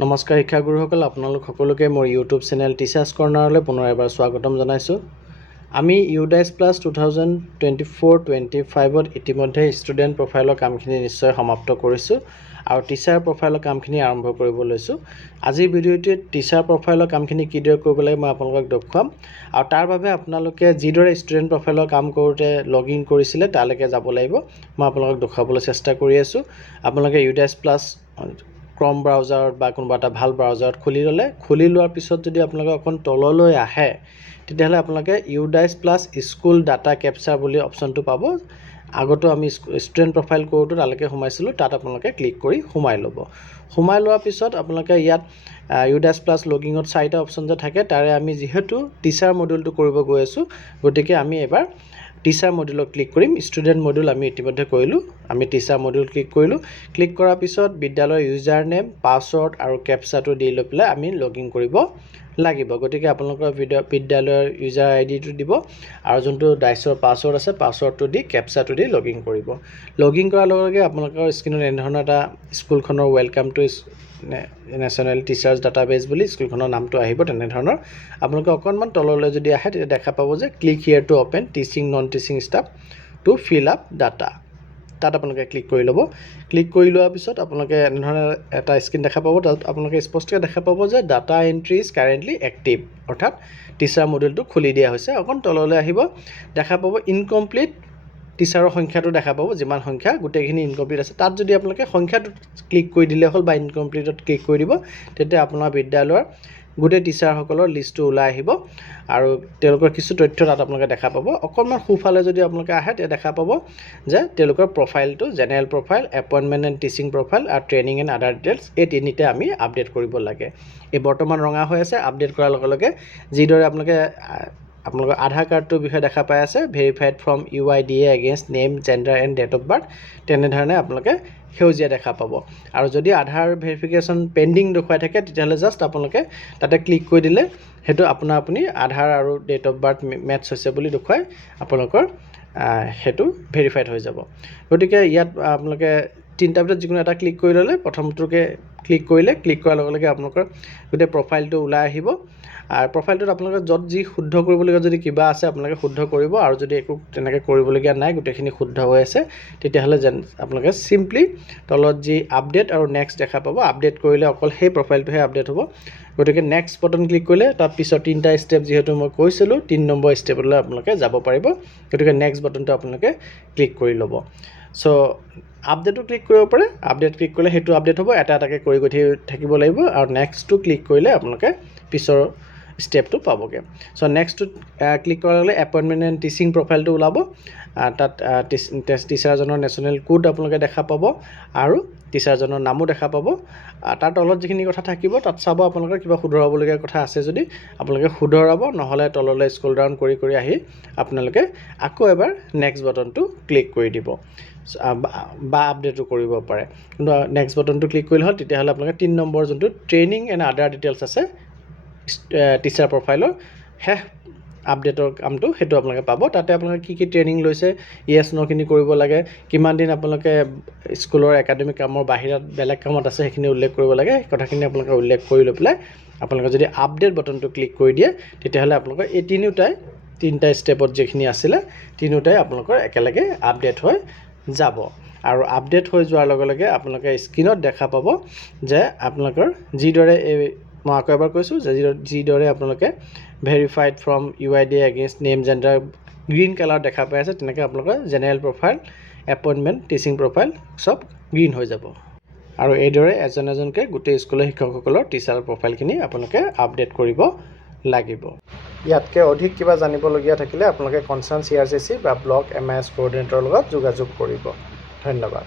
নমস্কাৰ শিক্ষাগুৰুসকল, আপোনালোক সকলোকে মোৰ ইউটিউব চেনেল টিচাৰ্ছ কৰ্ণাৰলৈ পুনৰ এবাৰ স্বাগতম জনাইছোঁ। আমি UDAS Plus 2024-25ত ইতিমধ্যে ষ্টুডেণ্ট প্ৰফাইলৰ কামখিনি নিশ্চয় সমাপ্ত কৰিছোঁ আৰু টিচাৰ প্ৰফাইলৰ কামখিনি আৰম্ভ কৰিব লৈছোঁ। আজিৰ ভিডিঅ'টোত টিচাৰ প্ৰফাইলৰ কামখিনি কিদৰে কৰিব লাগে মই আপোনালোকক দেখুৱাম আৰু তাৰ বাবে আপোনালোকে যিদৰে ষ্টুডেণ্ট প্ৰফাইলৰ কাম কৰোঁতে লগ ইন কৰিছিলে তালৈকে যাব লাগিব। মই আপোনালোকক দেখুৱাবলৈ চেষ্টা কৰি আছোঁ। আপোনালোকে UDAS Plus ক্ৰম ব্ৰাউজাৰত বা কোনোবা এটা ভাল ব্ৰাউজাৰত খুলি লোৱাৰ পিছত যদি আপোনালোকে অকণ তললৈ আহে তেতিয়াহ'লে আপোনালোকে UDAS Plus school data capture বুলি অপশ্যনটো পাব। আগতো আমি ষ্টুডেণ্ট প্ৰফাইল কৰোঁতে তালৈকে সোমাইছিলোঁ, তাত আপোনালোকে ক্লিক কৰি সোমাই ল'ব। সোমাই লোৱাৰ পিছত আপোনালোকে ইয়াত UDAS Plus লগিঙত 4টা অপশ্যন যে থাকে, তাৰে আমি যিহেতু টিচাৰ মডিউলটো কৰিব গৈ আছোঁ, গতিকে আমি এবাৰ টিচাৰ মডিউলত ক্লিক কৰিম। ষ্টুডেণ্ট মডিউল আমি ইতিমধ্যে কৰিলোঁ, আমি টিচাৰ মডিউল ক্লিক কৰিলোঁ। ক্লিক কৰাৰ পিছত বিদ্যালয়ৰ ইউজাৰ নেম, পাছৱৰ্ড আৰু কেপচাটো দি লৈ পেলাই আমি লগ ইন কৰিব লাগিব। গতিকে আপোনালোকৰ বিদ্যালয়ৰ ইউজাৰ আইডিটো দিব আৰু যোনটো ডাইচৰ পাছৱৰ্ড আছে পাছৱৰ্ডটো দি কেপচাটো দি লগ ইন কৰিব। লগ ইন কৰাৰ লগে লগে আপোনালোকৰ স্ক্ৰীনত এনেধৰণৰ এটা স্কুলখনৰ welcome to national teachers database বুলি স্কুলখনৰ নামটো আহিব। তেনেধৰণৰ আপোনালোকে অকণমান তললৈ যদি আহে তেতিয়া দেখা পাব যে click here to open teaching non teaching staff to fill up data, তাত আপোনালোকে ক্লিক কৰি ল'ব। ক্লিক কৰি লোৱাৰ পিছত আপোনালোকে এনেধৰণৰ এটা স্ক্ৰীন দেখা পাব। তাত আপোনালোকে স্পষ্টকৈ দেখা পাব যে data entry is currently active, অৰ্থাৎ টিচাৰ মডিউলটো খুলি দিয়া হৈছে। অকণ তললৈ আহিব, দেখা পাব ইনকমপ্লিট টিচাৰৰ সংখ্যাটো দেখা পাব, যিমান সংখ্যা গোটেইখিনি ইনকমপ্লিট আছে। তাত যদি আপোনালোকে সংখ্যাটো ক্লিক কৰি দিলে হ'ল বা ইনকমপ্লিটত ক্লিক কৰি দিব, তেতিয়া আপোনাৰ বিদ্যালয়ৰ গোটেই টিচাৰসকলৰ লিষ্টটো ওলাই আহিব আৰু তেওঁলোকৰ কিছু তথ্য তাত আপোনালোকে দেখা পাব। অকণমান সোঁফালে যদি আপোনালোকে আহে তেতিয়া দেখা পাব যে তেওঁলোকৰ প্ৰফাইলটো general profile, appointment and teaching profile আৰু ট্ৰেইনিং এণ্ড আদাৰ ডিটেইলছ, এই তিনিটা আমি আপডেট কৰিব লাগে। এই বৰ্তমান ৰঙা হৈ আছে। আপডেট কৰাৰ লগে লগে যিদৰে আপোনালোকৰ আধাৰ কাৰ্ডটোৰ বিষয়ে দেখা পাই আছে, verified from UIDA against name, gender and date of birth, তেনেধৰণে আপোনালোকে সেউজীয়া দেখা পাব। আৰু যদি আধাৰ ভেৰিফিকেশ্যন পেণ্ডিং দেখুৱাই থাকে তেতিয়াহ'লে জাষ্ট আপোনালোকে তাতে ক্লিক কৰি দিলে সেইটো আপুনি আধাৰ আৰু ডেট অফ বাৰ্থ মেটচ হৈছে বুলি দেখুৱাই আপোনালোকৰ সেইটো ভেৰিফাইড হৈ যাব। গতিকে ইয়াত আপোনালোকে তিনিটাৰ ভিতৰত যিকোনো এটা ক্লিক কৰি ল'লে, প্ৰথমটোকে ক্লিক কৰিলে, ক্লিক কৰাৰ লগে লগে আপোনালোকৰ গোটেই প্ৰফাইলটো ওলাই আহিব। আৰু প্ৰফাইলটোত আপোনালোকে য'ত যি শুদ্ধ কৰিবলগীয়া যদি কিবা আছে আপোনালোকে শুদ্ধ কৰিব, আৰু যদি একো তেনেকৈ কৰিবলগীয়া নাই, গোটেইখিনি শুদ্ধ হৈ আছে, তেতিয়াহ'লে আপোনালোকে চিম্পলি তলত যি আপডেট আৰু নেক্সট দেখা পাব, আপডেট কৰিলে অকল সেই প্ৰফাইলটোহে আপডেট হ'ব। গতিকে নেক্সট বটন ক্লিক কৰিলে তাৰ পিছত 3টা ষ্টেপ যিহেতু মই কৈছিলোঁ, 3 নম্বৰ ষ্টেপলৈ আপোনালোকে যাব পাৰিব। গতিকে নেক্সট বটনটো আপোনালোকে ক্লিক কৰি ল'ব। চ' আপডেটো ক্লিক কৰিব পাৰে, আপডেট ক্লিক কৰিলে সেইটো আপডেট হ'ব, এটা এটাকৈ কৰি গৈ থাকিব লাগিব আৰু নেক্সটটো ক্লিক কৰিলে আপোনালোকে পিছৰ ষ্টেপটো পাবগৈ। চ' নেক্সটটোত ক্লিক কৰাৰ লগে লগে এপইণ্টমেণ্ট এণ্ড টিচিং প্ৰফাইলটো ওলাব। তাত টিচাৰজনৰ নেশ্যনেল কোড আপোনালোকে দেখা পাব আৰু টিচাৰজনৰ নামো দেখা পাব। তাৰ তলত যিখিনি কথা থাকিব তাত চাব আপোনালোকৰ কিবা শুধৰাবলগীয়া কথা আছে যদি আপোনালোকে শুধৰাব, নহ'লে তললৈ স্ক্ৰল ডাউন কৰি কৰি আহি আপোনালোকে আকৌ এবাৰ নেক্সট বটনটো ক্লিক কৰি দিব বা আপডেটো কৰিব পাৰে। কিন্তু নেক্সট বটনটো ক্লিক কৰিলে হ'ল, তেতিয়াহ'লে আপোনালোকে 3 নম্বৰ যোনটো ট্ৰেইনিং এণ্ড আদাৰ ডিটেইলছ আছে টিচাৰ প্ৰফাইলৰ শেষ আপডেটৰ কামটো, সেইটো আপোনালোকে পাব। তাতে আপোনালোকে কি ট্ৰেইনিং লৈছে, য়েছ ন'খিনি কৰিব লাগে, কিমান দিন আপোনালোকে স্কুলৰ একাডেমিক কামৰ বাহিৰত বেলেগ কামত আছে সেইখিনি উল্লেখ কৰিব লাগে, সেই কথাখিনি আপোনালোকে উল্লেখ কৰি লৈ পেলাই আপোনালোকে যদি আপডেট বটনটো ক্লিক কৰি দিয়ে তেতিয়াহ'লে আপোনালোকৰ এই তিনিটা ষ্টেপত যিখিনি আছিলে তিনিওটাই আপোনালোকৰ একেলগে আপডেট হৈ যাব। আৰু আপডেট হৈ যোৱাৰ লগে লগে আপোনালোকে স্ক্ৰীনত দেখা পাব যে আপোনালোকৰ যিদৰে মই আকৌ এবাৰ কৈছোঁ যে যিদৰে আপোনালোকে verified from UIDA against name, gender green colour দেখা পাই আছে, তেনেকৈ আপোনালোকৰ general profile, appointment, teaching profile চব গ্ৰীণ হৈ যাব। আৰু এইদৰে এজনকৈ গোটেই স্কুলৰ শিক্ষকসকলৰ টিচাৰ প্ৰফাইলখিনি আপোনালোকে আপডেট কৰিব লাগিব। ইয়াতকৈ অধিক কিবা জানিবলগীয়া থাকিলে আপোনালোকে কনচাৰ্ণ CRCC বা ব্লক MIS কোঅৰ্ডিনেটৰৰ লগত যোগাযোগ কৰিব। ধন্যবাদ।